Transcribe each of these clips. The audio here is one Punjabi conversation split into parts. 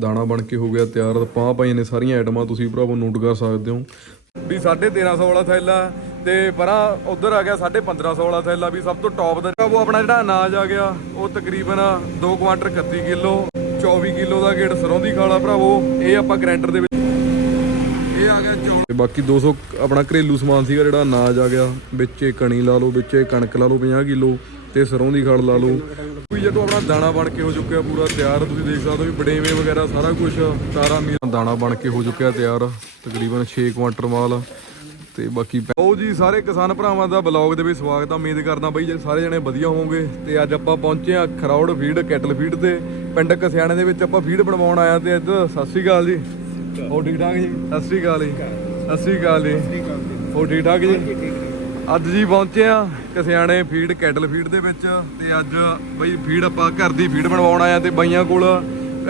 ਦਾਣਾ ਬਣ ਕੇ ਹੋ ਗਿਆ ਤਿਆਰ। ਪਾਂ ਪਾਈਆਂ ਨੇ ਸਾਰੀਆਂ ਆਈਟਮਾਂ ਤੁਸੀਂ ਭਰਾਵੋ ਨੋਟ ਕਰ ਸਕਦੇ ਹੋ। ਵੀ 1350 ਵਾਲਾ ਥੈਲਾ ਤੇ ਪਰਾਂ ਉਧਰ ਆ ਗਿਆ 1550 ਵਾਲਾ ਥੈਲਾ ਵੀ ਸਭ ਤੋਂ ਟੌਪ ਦਾ। ਉਹ ਆਪਣਾ ਜਿਹੜਾ ਅਨਾਜ ਆ ਗਿਆ ਉਹ ਤਕਰੀਬਨ 2 ਕੁਆਂਟਲ 31 ਕਿਲੋ 24 ਕਿਲੋ ਦਾ ਗੇੜ ਸਰੋਂ ਦੀ ਖਾਲਾ ਭਰਾਵੋ ਇਹ ਆਪਾਂ ਗ੍ਰੈਂਡਰ ਦੇ ਵਿੱਚ ਇਹ ਆ ਗਿਆ ਚੌਲ। ਤੇ ਬਾਕੀ 200 ਆਪਣਾ ਘਰੇਲੂ ਸਮਾਨ ਸੀਗਾ ਜਿਹੜਾ ਅਨਾਜ ਆ ਗਿਆ ਵਿੱਚ ਇਹ ਕਣੀ ਲਾ ਲਓ ਵਿੱਚ ਇਹ ਕਣਕ ਲਾ ਲਓ 50 ਕਿਲੋ ਤੇ ਸਰੋਂ ਦੀ ਖੜ ਲਾ ਲਓ। ਜਦੋਂ ਆਪਣਾ ਦਾਣਾ ਬਣ ਕੇ ਹੋ ਚੁੱਕਿਆ ਪੂਰਾ ਤਿਆਰ ਤੁਸੀਂ ਦੇਖ ਸਕਦੇ ਹੋ ਵੀ ਬੜੇਵੇਂ ਵਗੈਰਾ ਸਾਰਾ ਕੁਝ ਸਾਰਾ ਮੀਰਾ ਦਾਣਾ ਬਣ ਕੇ ਹੋ ਚੁੱਕਿਆ ਤਿਆਰ ਤਕਰੀਬਨ 6 ਕੁਆਂਟਲ ਮਾਲ ਤੇ ਬਾਕੀ ਉਹ ਜੀ ਸਾਰੇ ਕਿਸਾਨ ਭਰਾਵਾਂ ਦਾ ਬਲੌਗ ਦੇ ਵਿੱਚ ਸਵਾਗਤ ਆ। ਉਮੀਦ ਕਰਦਾ ਬਈ ਜੇ ਸਾਰੇ ਜਣੇ ਵਧੀਆ ਹੋਵੋਗੇ। ਤੇ ਅੱਜ ਆਪਾਂ ਪਹੁੰਚੇ ਆ ਖਰੌੜ ਫੀਡ ਕੈਟਲ ਫੀਡ ਤੇ। ਪਿੰਡ ਕਸਿਆਣੇ ਦੇ ਵਿੱਚ ਆਪਾਂ ਫੀਡ ਬਣਵਾਉਣ ਆਇਆ ਤੇ ਇੱਧਰ ਸਤਿ ਸ਼੍ਰੀ ਅਕਾਲ ਜੀ। ਹੋ ਠੀਕ ਠਾਕ ਜੀ? ਸਤਿ ਸ਼੍ਰੀ ਅਕਾਲ ਜੀ। ਸਤਿ ਸ਼੍ਰੀ ਅਕਾਲ ਜੀ। ਹੋ ਠੀਕ ਠਾਕ ਜੀ? ਅੱਜ ਜੀ ਪਹੁੰਚੇ ਆ ਕਸਿਆਣੇ ਫੀਡ, ਕੈਟਲ ਫੀਡ ਦੇ ਵਿੱਚ ਤੇ ਅੱਜ ਬਈ ਫੀਡ ਆਪਾਂ ਘਰ ਦੀ ਫੀਡ ਬਣਵਾਉਣ ਆਇਆ ਤੇ ਬਾਈਆਂ ਕੋਲ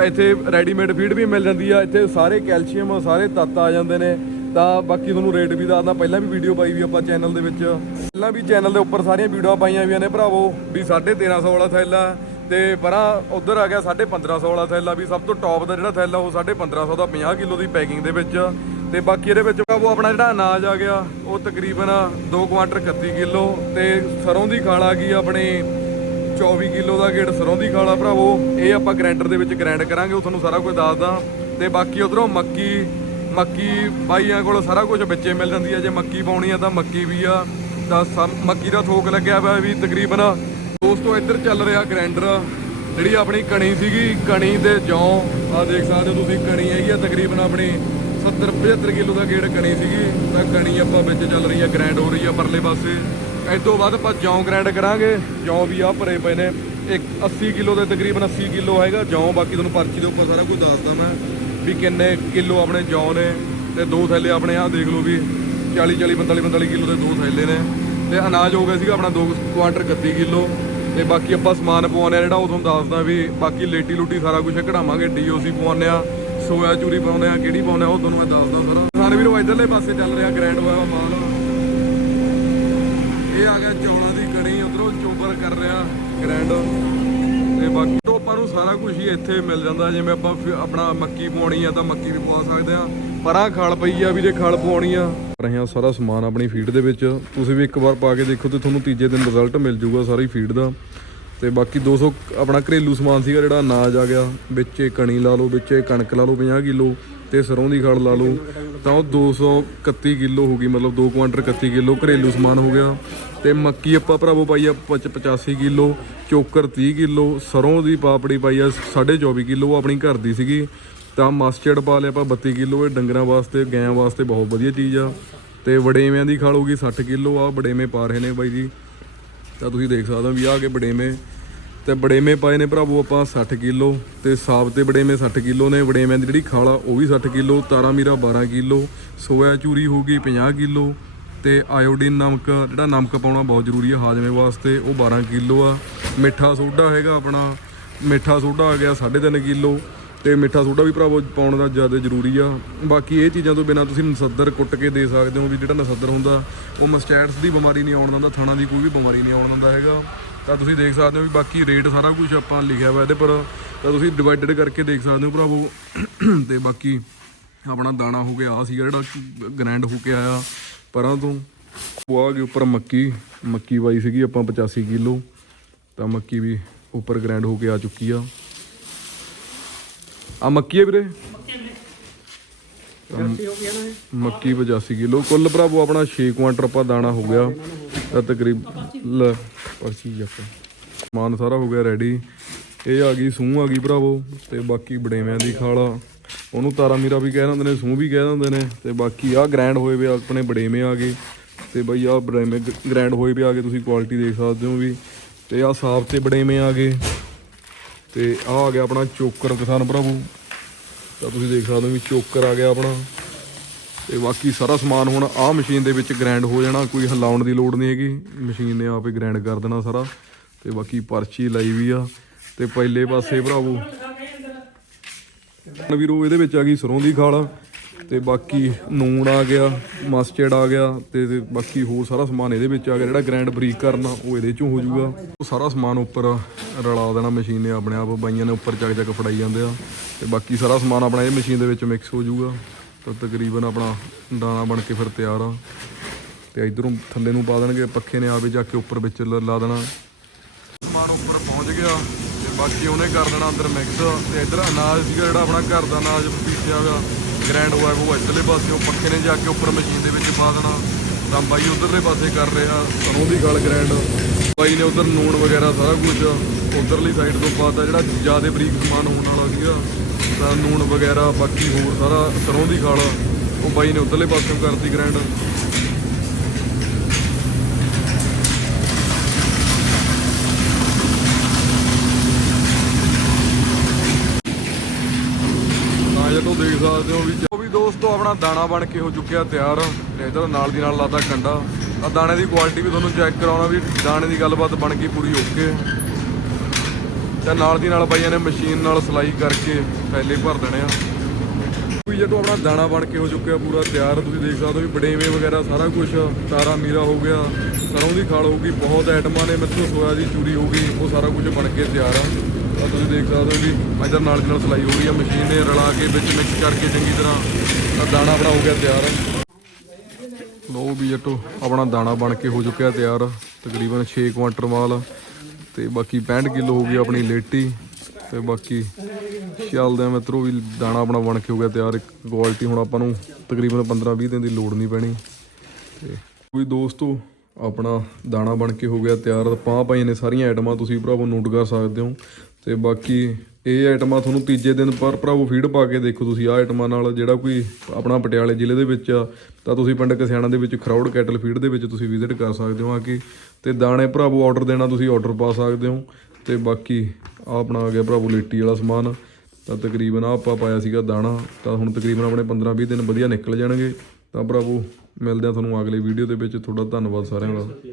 ਇੱਥੇ ਰੈਡੀਮੇਡ ਫੀਡ ਵੀ ਮਿਲ ਜਾਂਦੀ ਆ, ਇੱਥੇ ਸਾਰੇ ਕੈਲਸ਼ੀਅਮ, ਸਾਰੇ ਤੱਤ ਆ ਜਾਂਦੇ ਨੇ। ਤਾਂ ਬਾਕੀ ਤੁਹਾਨੂੰ ਰੇਟ ਵੀ ਦੱਸਦਾ, ਪਹਿਲਾਂ ਵੀ ਵੀਡੀਓ ਪਾਈ ਵੀ ਆਪਾਂ ਚੈਨਲ ਦੇ ਵਿੱਚ। ਪਹਿਲਾਂ ਵੀ ਚੈਨਲ ਦੇ ਉੱਪਰ ਸਾਰੀਆਂ ਵੀਡੀਓ ਪਾਈਆਂ ਵੀਆਂ ਨੇ ਭਰਾਵੋ, ਵੀ 1350 ਵਾਲਾ ਥੈਲਾ ਤੇ ਪਰਾਂ ਉਧਰ ਆ ਗਿਆ 1550 ਵਾਲਾ ਥੈਲਾ, ਵੀ ਸਭ ਤੋਂ ਟੌਪ ਦਾ ਜਿਹੜਾ ਥੈਲਾ ਉਹ 1550 ਦਾ 50 ਕਿਲੋ ਦੀ ਪੈਕਿੰਗ ਦੇ ਵਿੱਚ। ਤੇ ਬਾਕੀ ਇਹਦੇ ਵਿੱਚ ਉਹ ਆਪਣਾ ਜਿਹੜਾ ਅਨਾਜ ਆ ਗਿਆ, ਉਹ ਤਕਰੀਬਨ 2 ਕੁਆਂਟਲ 31 ਕਿਲੋ ਤੇ ਸਰੋਂ ਦੀ ਖਾਲ ਆ ਗਈ ਆਪਣੇ 24 ਕਿਲੋ ਦਾ ਗੇੜ ਸਰੋਂ ਦੀ ਖਾਲਾ ਭਰਾਵੋ। ਇਹ ਆਪਾਂ ਗ੍ਰਾਈਂਡਰ ਦੇ ਵਿੱਚ ਗ੍ਰਾਈਂਡ ਕਰਾਂਗੇ, ਉਹ ਤੁਹਾਨੂੰ ਸਾਰਾ ਕੁਝ ਦੱਸਦਾ ਤੇ ਬਾਕੀ ਉਧਰੋਂ ਮੱਕੀ ਮੱਕੀ ਬਾਈਆਂ ਕੋਲ ਸਾਰਾ ਕੁਝ ਵਿੱਚੇ ਮਿਲ ਜਾਂਦੀ ਹੈ ਜੇ ਮੱਕੀ ਪਾਉਣੀ ਆ ਤਾਂ ਮੱਕੀ ਵੀ ਆ। ਤਾਂ ਸਮ- ਮੱਕੀ ਦਾ ਥੋਕ ਲੱਗਿਆ ਹੋਇਆ ਵੀ ਤਕਰੀਬਨ ਦੋਸਤੋ ਇੱਧਰ ਚੱਲ ਰਿਹਾ ਗ੍ਰਾਈਂਡਰ ਜਿਹੜੀ ਆਪਣੀ ਕਣੀ ਸੀਗੀ, ਕਣੀ ਦੇ ਜੌਂ ਆ ਦੇਖ ਸਕਦੇ ਹੋ ਤੁਸੀਂ, ਕਣੀ ਹੈਗੀ ਆ ਤਕਰੀਬਨ ਆਪਣੀ 70 75 ਕਿਲੋ ਦਾ ਗੇੜ ਕਣੀ ਸੀਗੀ, ਤਾਂ ਕਣੀ ਆਪਾਂ ਵਿੱਚ ਚੱਲ ਰਹੀ ਆ ਗ੍ਰੈਂਡ ਹੋ ਰਹੀ ਆ ਪਰਲੇ ਪਾਸੇ। ਇਸ ਤੋਂ ਬਾਅਦ ਆਪਾਂ ਜੌਂ ਗ੍ਰਾਈਂਡ ਕਰਾਂਗੇ, ਜੌਂ ਵੀ ਆ ਭਰੇ ਪਏ ਨੇ, ਇੱਕ 80 ਕਿਲੋ ਦੇ ਤਕਰੀਬਨ 80 ਕਿਲੋ ਹੈਗਾ, ਜੌਂ ਬਾਕੀ ਤੁਹਾਨੂੰ ਪਰਚੀ ਦੇ ਉੱਪਰ ਸਾਰਾ ਕੁਝ ਦੱਸਦਾ ਮੈਂ ਵੀ ਕਿੰਨੇ ਕਿਲੋ ਆਪਣੇ ਜੌਂ ਨੇ, ਤੇ ਦੋ ਥੈਲੇ ਆਪਣੇ ਆ ਦੇਖ ਲਓ ਵੀ 40 40 45 45 ਕਿਲੋ ਦੇ ਦੋ ਥੈਲੇ ਨੇ। ਤੇ ਅਨਾਜ ਹੋ ਗਿਆ ਸੀਗਾ ਆਪਣਾ 2 ਕੁਆਂਟਲ 31 ਕਿਲੋ। ਤੇ ਬਾਕੀ ਆਪਾਂ ਸਮਾਨ ਪਵਾਉਂਦੇ ਆ ਜਿਹੜਾ ਉਹ ਤੁਹਾਨੂੰ ਦੱਸਦਾ ਵੀ ਬਾਕੀ ਲੇਟੀ ਲੂਟੀ ਸਾਰਾ ਕੁਝ ਕਢਾਵਾਂਗੇ ਡੀਓਸੀ ਪਵਾਉਂਦੇ ਆ। ਸੋਇਆ ਚੂਰੀ ਪਾਉਂਦੇ ਆ, ਕਿਹੜੀ ਪਾਉਂਦੇ ਆ, ਉਹ ਤੁਹਾਨੂੰ ਮੈਂ ਦੱਸਦਾ ਸਰ। ਸਾਰੇ ਵੀਰੋ, ਇਧਰਲੇ ਪਾਸੇ ਚੱਲ ਰਿਹਾ ਗ੍ਰੈਂਡ ਹੋਇਆ ਮਾਲ। ਇਹ ਆ ਗਿਆ ਚੌਲਾਂ ਦੀ ਕੜੀ, ਉਧਰੋਂ ਚੋਬਰ ਕਰ ਰਿਹਾ ਗ੍ਰੈਂਡ। ਤੇ ਬਾਕੀ ਤੋਂ ਆਪਾਂ ਨੂੰ ਸਾਰਾ ਕੁਝ ਹੀ ਇੱਥੇ ਮਿਲ ਜਾਂਦਾ, ਜਿਵੇਂ ਆਪਾਂ ਆਪਣਾ ਮੱਕੀ ਪਵਾਉਣੀ ਆ ਤਾਂ ਮੱਕੀ ਵੀ ਪਵਾ ਸਕਦੇ ਆ। ਪਰਾਂ ਖਲ ਪਈ ਆ ਵੀ ਜੇ ਖਲ ਪਵਾਉਣੀ ਆ। ਸਾਰਾ ਸਮਾਨ ਆਪਣੀ ਫੀਡ ਦੇ ਵਿੱਚ। ਤੁਸੀਂ ਵੀ ਇੱਕ ਵਾਰ ਪਾ ਕੇ ਦੇਖੋ ਤੇ ਤੁਹਾਨੂੰ ਤੀਜੇ ਦਿਨ ਰਿਜ਼ਲਟ ਮਿਲ ਜਾਊਗਾ ਸਾਰੀ ਫੀਡ ਦਾ। ਤੇ ਬਾਕੀ 200 ਆਪਣਾ ਘਰੇਲੂ ਸਮਾਨ ਸੀਗਾ ਜਿਹੜਾ ਅਨਾਜ ਆ ਗਿਆ, ਵਿੱਚ ਕਣੀ ਲਾ ਲਓ, ਵਿੱਚ ਕਣਕ ਲਾ ਲਓ 50 ਕਿਲੋ ਤੇ ਸਰੋਂ ਦੀ ਖੜ ਲਾ ਲਓ, ਤਾਂ ਉਹ 231 ਕਿਲੋ ਹੋ ਗਈ, ਮਤਲਬ 2 ਕੁਆਂਟਲ 31 ਕਿਲੋ ਘਰੇਲੂ ਸਮਾਨ ਹੋ ਗਿਆ। ਤੇ ਮੱਕੀ ਆਪਾਂ ਭਰਾਵੋ ਪਾਈ ਆ 85 ਕਿਲੋ, ਚੋਕਰ 30 ਕਿਲੋ, ਸਰੋਂ ਦੀ ਪਾਪੜੀ ਪਾਈ ਆ 24.5 ਕਿਲੋ, ਉਹ ਆਪਣੀ ਘਰ ਦੀ ਸੀਗੀ। ਤਾਂ ਮਸਟਰਡ ਪਾ ਲਿਆ ਆਪਾਂ 32 ਕਿਲੋ, ਇਹ ਡੰਗਰਾਂ ਵਾਸਤੇ ਗਾਂ ਵਾਸਤੇ ਬਹੁਤ ਵਧੀਆ ਚੀਜ਼ ਆ। ਤੇ ਵੜੇਵਿਆਂ ਦੀ ਖਾਲ ਹੋਗੀ 60 ਕਿਲੋ ਆ ਵੜੇਵੇਂ ਪਾ ਰਹੇ ਨੇ ਬਾਈ ਜੀ। ਤਾਂ ਤੁਸੀਂ ਦੇਖ ਸਕਦੇ ਹੋ ਵੀ ਆ ਕੇ ਬੜੇਵੇਂ ਤੇ ਬੜੇਵੇਂ ਪਾਏ ਨੇ ਭਰਾਵੋ ਆਪਾਂ 60 ਕਿਲੋ ਤੇ ਸਾਬਤੇ ਬੜੇਵੇਂ 60 ਕਿਲੋ ਨੇ ਬੜੇਵੇਂ ਦੀ ਜਿਹੜੀ ਖਾਲਾ ਉਹ ਵੀ 60 ਕਿਲੋ, ਤਾਰਾ ਮੀਰਾ 12 ਕਿਲੋ, ਸੋਇਆ ਚੂਰੀ ਹੋ ਗਈ 50 ਕਿਲੋ ਤੇ ਆਇਓਡੀਨ ਨਮਕ, ਜਿਹੜਾ ਨਮਕ ਪਾਉਣਾ ਬਹੁਤ ਜ਼ਰੂਰੀ ਹੈ ਹਾਜ਼ਮੇ ਵਾਸਤੇ, ਉਹ 12 ਕਿਲੋ ਆ। ਮਿੱਠਾ ਸੋਡਾ ਹੈਗਾ ਆਪਣਾ, ਮਿੱਠਾ ਸੋਡਾ ਆ ਗਿਆ 3.5 ਕਿਲੋ ਤੇ ਮਿੱਠਾ ਸੋਡਾ ਵੀ ਭਰਾਵੋ ਪਾਉਣ ਦਾ ਜ਼ਿਆਦਾ ਜ਼ਰੂਰੀ ਆ। ਬਾਕੀ ਇਹ ਚੀਜ਼ਾਂ ਤੋਂ ਬਿਨਾ ਤੁਸੀਂ ਨਸੱਦਰ ਕੁੱਟ ਕੇ ਦੇ ਸਕਦੇ ਹੋ ਵੀ ਜਿਹੜਾ ਨਸੱਦਰ ਹੁੰਦਾ, ਉਹ ਮਸਟੈਟਸ ਦੀ ਬਿਮਾਰੀ ਨਹੀਂ ਆਉਣ ਦਿੰਦਾ, ਥਾਣਾ ਦੀ ਕੋਈ ਵੀ ਬਿਮਾਰੀ ਨਹੀਂ ਆਉਣ ਦਿੰਦਾ ਹੈਗਾ। ਤਾਂ ਤੁਸੀਂ ਦੇਖ ਸਕਦੇ ਹੋ ਵੀ ਬਾਕੀ ਰੇਟ ਸਾਰਾ ਕੁਝ ਆਪਾਂ ਲਿਖਿਆ ਹੋਇਆ ਇਹਦੇ ਪਰ ਤਾਂ ਤੁਸੀਂ ਡਿਵਾਈਡਡ ਕਰਕੇ ਦੇਖ ਸਕਦੇ ਹੋ ਭਰਾਵੋ। ਤੇ ਬਾਕੀ ਆਪਣਾ ਦਾਣਾ ਹੋ ਗਿਆ ਆ ਸੀਗਾ ਜਿਹੜਾ ਗ੍ਰੈਂਡ ਹੋ ਕੇ ਆਇਆ ਪਰਾਂ ਤੋਂ। ਉਹ ਆ ਗਈ ਉੱਪਰ ਮੱਕੀ ਮੱਕੀ ਵਾਈ ਸੀਗੀ ਆਪਾਂ 85 ਕਿਲੋ। ਤਾਂ ਮੱਕੀ ਵੀ ਉੱਪਰ ਗ੍ਰੈਂਡ ਹੋ ਕੇ ਆ ਚੁੱਕੀ ਆ। ਆ ਮੱਕੀ ਹੈ ਵੀਰੇ? ਮੱਕੀ 85 ਕਿਲੋ। ਕੁੱਲ ਭਰਾਵੋ, ਆਪਣਾ 6 ਕੁਆਂਟਲ ਆਪਾਂ ਦਾਣਾ ਹੋ ਗਿਆ। ਤਾਂ ਤਕਰੀਬ ਲ, ਪਰਚੀ ਆਪਾਂ। ਸਮਾਨ ਸਾਰਾ ਹੋ ਗਿਆ ਰੈਡੀ ਇਹ ਆ ਗਈ, ਸੂਹ ਆ ਗਈ ਭਰਾਵੋ, ਤੇ ਬਾਕੀ ਬੜੇਵਿਆਂ ਦੀ ਖਾਲਾ। ਉਹਨੂੰ ਤਾਰਾ ਮੀਰਾ ਵੀ ਕਹਿ ਦਿੰਦੇ ਨੇ, ਸੂਹ ਵੀ ਕਹਿ ਦਿੰਦੇ ਨੇ, ਤੇ ਬਾਕੀ ਆ ਗ੍ਰੈਂਡ ਹੋਏ ਵੇ ਆਪਣੇ ਬੜੇਵੇਂ ਆ ਗਏ। ਤੇ ਬਈ ਆ ਬੜੇਵੇਂ ਗ੍ਰੈਂਡ ਹੋਏ ਵੀ ਆ ਗਏ, ਤੁਸੀਂ ਕੁਆਲਿਟੀ ਦੇਖ ਸਕਦੇ ਹੋ ਵੀ। ਤੇ ਆ ਸਾਫ਼ ਤੇ ਬੜੇਵੇਂ ਆ ਗਏ। ਤੇ ਆ ਆ ਗਿਆ ਆਪਣਾ ਚੋਕਰ ਕਿਸਾਨ ਭਰਾਵੋ। ਤਾਂ ਤੁਸੀਂ ਦੇਖ ਸਕਦੇ ਹੋ ਵੀ ਚੋਕਰ ਆ ਗਿਆ ਆਪਣਾ। ਤੇ ਬਾਕੀ ਸਾਰਾ ਸਮਾਨ ਹੁਣ ਆਹ ਮਸ਼ੀਨ ਦੇ ਵਿੱਚ ਗ੍ਰਾਈਂਡ ਹੋ ਜਾਣਾ, ਕੋਈ ਹਿਲਾਉਣ ਦੀ ਲੋੜ ਨਹੀਂ ਹੈਗੀ। ਮਸ਼ੀਨ ਨੇ ਆਪੇ ਗ੍ਰਾਈਂਡ ਕਰ ਦੇਣਾ ਸਾਰਾ। ਤੇ ਬਾਕੀ ਪਰਚੀ ਲਾਈ ਵੀ ਆ। ਤੇ ਪਹਿਲੇ ਪਾਸੇ ਭਰਾਵੋ, ਵੀਰੋ, ਇਹਦੇ ਵਿੱਚ ਆ ਗਈ ਸਰੋਂ ਦੀ ਖਾਲ। ਤੇ ਬਾਕੀ ਨੂਣ ਆ ਗਿਆ ਮਸਟਰਡ ਆ ਗਿਆ ਤੇ ਤੇ ਬਾਕੀ ਹੋਰ ਸਾਰਾ ਸਮਾਨ ਇਹਦੇ ਵਿੱਚ ਆ ਗਿਆ, ਜਿਹੜਾ ਗ੍ਰੈਂਡ ਬਰੀਕ ਕਰਨਾ ਉਹ ਇਹਦੇ ਚੋਂ ਹੋ ਜਾਊਗਾ। ਉਹ ਸਾਰਾ ਸਮਾਨ ਉੱਪਰ ਰਲਾ ਦੇਣਾ ਮਸ਼ੀਨ ਨੇ ਆਪਣੇ ਆਪ, ਬਾਈਆਂ ਨੇ ਉੱਪਰ ਚੱਕ ਚੱਕ ਫੜਾਈ ਜਾਂਦੇ ਆ। ਤੇ ਬਾਕੀ ਸਾਰਾ ਸਮਾਨ ਆਪਣਾ ਇਹ ਮਸ਼ੀਨ ਦੇ ਵਿੱਚ ਮਿਕਸ ਹੋ ਜਾਊਗਾ। ਤਾਂ ਤਕਰੀਬਨ ਆਪਣਾ ਦਾਣਾ ਬਣ ਕੇ ਫਿਰ ਤਿਆਰ ਆ। ਤੇ ਇਧਰੋਂ ਥੱਲੇ ਨੂੰ ਪਾ ਦੇਣਗੇ, ਪੱਖੇ ਨੇ ਆਪੇ ਜਾ ਕੇ ਉੱਪਰ ਵਿੱਚ ਲਾ ਦੇਣਾ। ਸਮਾਨ ਉੱਪਰ ਪਹੁੰਚ ਗਿਆ। ਤੇ ਬਾਕੀ ਉਹਨੇ ਕਰ ਦੇਣਾ ਅੰਦਰ ਮਿਕਸ ਤੇ ਇਧਰ ਅਨਾਜ ਸੀਗਾ ਜਿਹੜਾ ਆਪਣਾ ਘਰ ਦਾ ਅਨਾਜ ਪੀਸਿਆ ਹੋਇਆ। ਗ੍ਰੈਂਡ ਹੋਇਆ ਉਹ ਇੱਧਰਲੇ ਪਾਸੇ ਪੱਖੇ ਨੇ ਜਾ ਕੇ ਉੱਪਰ ਮਸ਼ੀਨ ਦੇ ਵਿੱਚ ਪਾ ਦੇਣਾ। ਤਾਂ ਬਾਈ ਉਧਰਲੇ ਪਾਸੇ ਕਰ ਰਿਹਾ ਸਰੋਂ ਦੀ ਗਲ ਗ੍ਰੈਂਡ। ਬਾਈ ਨੇ ਉਧਰ ਨੂਣ ਵਗੈਰਾ ਸਾਰਾ ਕੁਝ ਉਧਰਲੀ ਸਾਈਡ ਤੋਂ ਪਾਤਾ ਜਿਹੜਾ ਜ਼ਿਆਦਾ ਬਰੀਕ ਸਮਾਨ ਹੋਣ ਵਾਲਾ ਸੀਗਾ। ਤਾਂ ਨੂਣ ਵਗੈਰਾ, ਬਾਕੀ ਹੋਰ ਸਾਰਾ ਸਰੋਂ ਦੀ ਖਾਲ, ਉਹ ਬਾਈ ਨੇ ਉਧਰਲੇ ਪਾਸੇ ਕਰਤੀ ਗ੍ਰੈਂਡ ਤਾਂ ਜਦੋਂ ਦੇਖ ਸਕਦੇ ਹੋ ਵੀ ਉਹ ਵੀ ਦੋਸਤੋ, ਆਪਣਾ ਦਾਣਾ ਬਣ ਕੇ ਹੋ ਚੁੱਕਿਆ ਤਿਆਰ। ਤੇ ਇਧਰ ਨਾਲ ਦੀ ਨਾਲ ਲਾਤਾ ਕੰਡਾ। ਆ ਦਾਣੇ ਦੀ ਕੁਆਲਿਟੀ ਵੀ ਤੁਹਾਨੂੰ ਚੈੱਕ ਕਰਾਉਣਾ ਵੀ ਦਾਣੇ ਦੀ ਗੱਲਬਾਤ ਬਣ ਗਈ ਪੂਰੀ ਓਕੇ ਤੇ ਨਾਲ ਦੀ ਨਾਲ ਬਾਈਆਂ ਨੇ ਮਸ਼ੀਨ ਨਾਲ ਸਲਾਈ ਕਰਕੇ ਥੈਲੇ ਭਰ ਦੇਣੇ ਆ। ਵੀ ਜਦੋਂ ਆਪਣਾ ਦਾਣਾ ਬਣ ਕੇ ਹੋ ਚੁੱਕਿਆ ਪੂਰਾ ਤਿਆਰ, ਤੁਸੀਂ ਦੇਖ ਸਕਦੇ ਹੋ ਵੀ ਬੜੇਵੇਂ ਵਗੈਰਾ ਸਾਰਾ ਕੁਝ ਤਾਰਾ ਮੀਰਾ ਹੋ ਗਿਆ। ਸਰੋਂ ਦੀ ਖਾਲ ਹੋ ਗਈ, ਬਹੁਤ ਆਈਟਮਾਂ ਨੇ ਮਿੱਠੂ ਸੋਇਆ ਦੀ ਚੂਰੀ ਹੋ ਗਈ, ਉਹ ਸਾਰਾ ਕੁਝ ਬਣ ਕੇ ਤਿਆਰ ਆ। ਤਾਂ ਤੁਸੀਂ ਦੇਖ ਸਕਦੇ ਹੋ ਵੀ ਇੱਧਰ ਨਾਲ ਦੀ ਨਾਲ ਸਲਾਈ ਹੋ ਰਹੀ ਆ, ਮਸ਼ੀਨ ਨੇ ਰਲਾ ਕੇ ਵਿੱਚ ਮਿਕਸ ਕਰਕੇ ਚੰਗੀ ਤਰ੍ਹਾਂ ਤਾਂ ਦਾਣਾ ਆਪਣਾ ਹੋ ਗਿਆ ਤਿਆਰ। ਲੋ ਵੀ ਜੱਟੋ, ਆਪਣਾ ਦਾਣਾ ਬਣ ਕੇ ਹੋ ਚੁੱਕਿਆ ਤਿਆਰ, ਤਕਰੀਬਨ 6 ਕੁਆਂਟਲ ਮਾਲ। ਤੇ ਬਾਕੀ 65 ਕਿਲੋ ਹੋ ਗਈ ਆਪਣੀ ਲੇਟੀ, ਤੇ ਬਾਕੀ ਚੱਲਦੇ ਆ ਮਿੱਤਰੋ ਵੀ ਦਾਣਾ ਆਪਣਾ ਬਣ ਕੇ ਹੋ ਗਿਆ ਤਿਆਰ। ਇੱਕ ਕੁਆਲਿਟੀ ਹੁਣ ਆਪਾਂ ਨੂੰ ਤਕਰੀਬਨ 15 20 ਦਿਨ ਦੀ ਲੋੜ ਨਹੀਂ ਪੈਣੀ। ਤੇ ਕੋਈ ਦੋਸਤੋ, ਆਪਣਾ ਦਾਣਾ ਬਣ ਕੇ ਹੋ ਗਿਆ ਤਿਆਰ। ਪਾਂ ਪਾਈਆਂ ਨੇ ਸਾਰੀਆਂ ਆਈਟਮਾਂ ਤੁਸੀਂ ਭਰਾਵੋ ਨੋਟ ਕਰ ਸਕਦੇ ਹੋ। ਤੇ ਬਾਕੀ ਇਹ ਆਈਟਮਾਂ ਤੁਹਾਨੂੰ ਤੀਜੇ ਦਿਨ ਪਰ ਭਰਾਵੋ ਫੀਡ ਪਾ ਕੇ ਦੇਖੋ ਤੁਸੀਂ। ਆਹ ਆਈਟਮਾਂ ਨਾਲ ਜਿਹੜਾ ਕੋਈ ਆਪਣਾ ਪਟਿਆਲੇ ਜ਼ਿਲ੍ਹੇ ਦੇ ਵਿੱਚ ਆ, ਤਾਂ ਤੁਸੀਂ ਪਿੰਡ ਕਸਿਆਣਾ ਦੇ ਵਿੱਚ ਖਰੌੜ ਕੈਟਲ ਫੀਡ ਦੇ ਵਿੱਚ ਤੁਸੀਂ ਵਿਜ਼ਿਟ ਕਰ ਸਕਦੇ ਹੋ ਆ ਕੇ। ਤੇ ਦਾਣੇ ਭਰਾਵੋ ਆਰਡਰ ਦੇਣਾ ਤੁਸੀਂ ਆਰਡਰ ਪਾ ਸਕਦੇ ਹੋ। ਤੇ ਬਾਕੀ ਆਹ ਆਪਣਾ ਆ ਗਿਆ ਭਰਾਵੋ ਲੇਟੀ ਵਾਲਾ ਸਮਾਨ। ਤਾਂ ਤਕਰੀਬਨ ਆਹ ਆਪਾਂ ਪਾਇਆ ਸੀਗਾ ਦਾਣਾ। ਤਾਂ ਹੁਣ ਤਕਰੀਬਨ ਆਪਣੇ 15 20 ਦਿਨ ਵਧੀਆ ਨਿਕਲ ਜਾਣਗੇ। ਤਾਂ ਭਰਾਵੋ ਮਿਲਦੇ ਆ ਤੁਹਾਨੂੰ ਅਗਲੇ ਵੀਡੀਓ ਦੇ ਵਿੱਚ। ਤੁਹਾਡਾ ਧੰਨਵਾਦ ਸਾਰਿਆਂ ਦਾ।